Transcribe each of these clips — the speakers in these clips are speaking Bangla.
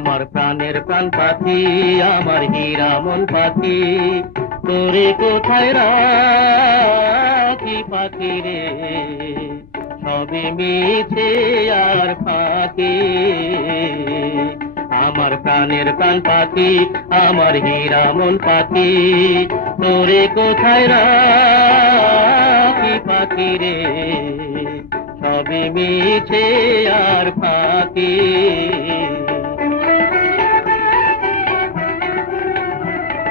আমার প্রাণের প্রাণ পাখি, আমার হীরা মন পাখি, তোরে কোথায় রাখি পাখি রে, সবে মিছে আর ফাঁকি। আমার প্রাণের প্রাণ পাখি, আমার হীরা মন পাখি, তোরে কোথায় রাখি পাখি রে, সবে মিছে আর ফাঁকি।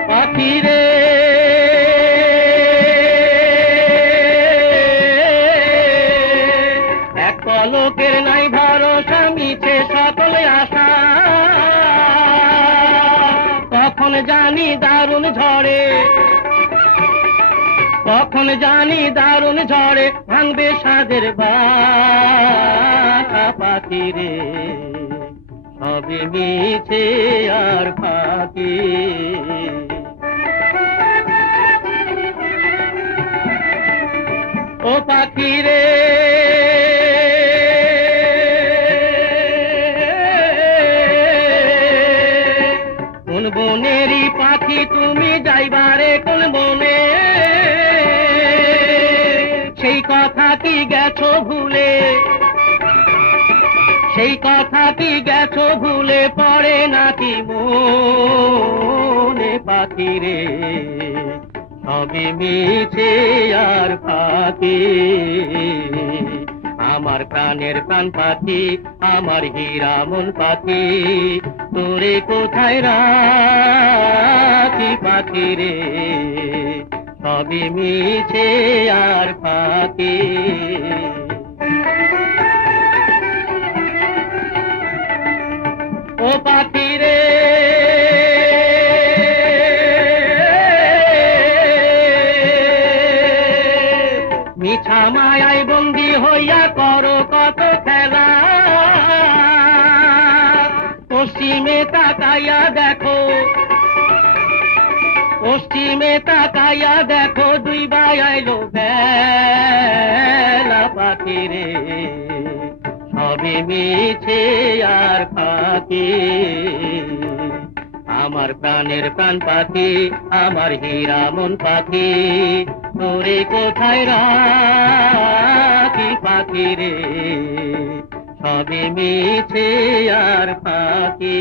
পাখি রে এক পলকের নাই ভরসা, মিছে সকলে আশা, কখন জানি দারুণ ঝড়ে, কখন জানি দারুণ ঝড়ে ভাঙবে সাদের বাসা। পাখি রে সবে মিছে আর ফাঁকি। ও পাখি রে কোন বনেরই পাখি তুমি, যাইবারে কোন বনে, সেই কথা কি গেছো ভুলে, সেই কথা কি গেছো ভুলে, পড়ে নাকি মনে পাখি রে, সবে মিছে আর ফাঁকি। আমার প্রাণের প্রাণ পাখি, আমার হীরা মন পাখি, তোরে কোথায় রাখি পাখি রে, সবে মিছে আর ফাঁকি। ও পাখি রে মিছা মায়ায় বন্দী হইয়া করো কত খেলা, পশ্চিমে তাকাইয়া দেখো, পশ্চিমে তাকাইয়া দেখো, দুই ভাই আইলো বেলা। পাখি রে সবে মিছে আর ফাঁকি। আমার প্রাণের প্রাণ পাখি, আমার হীরা মন পাখি, তোরে কোথায় রাখি পাখি রে, সবে মিছে আর ফাঁকি।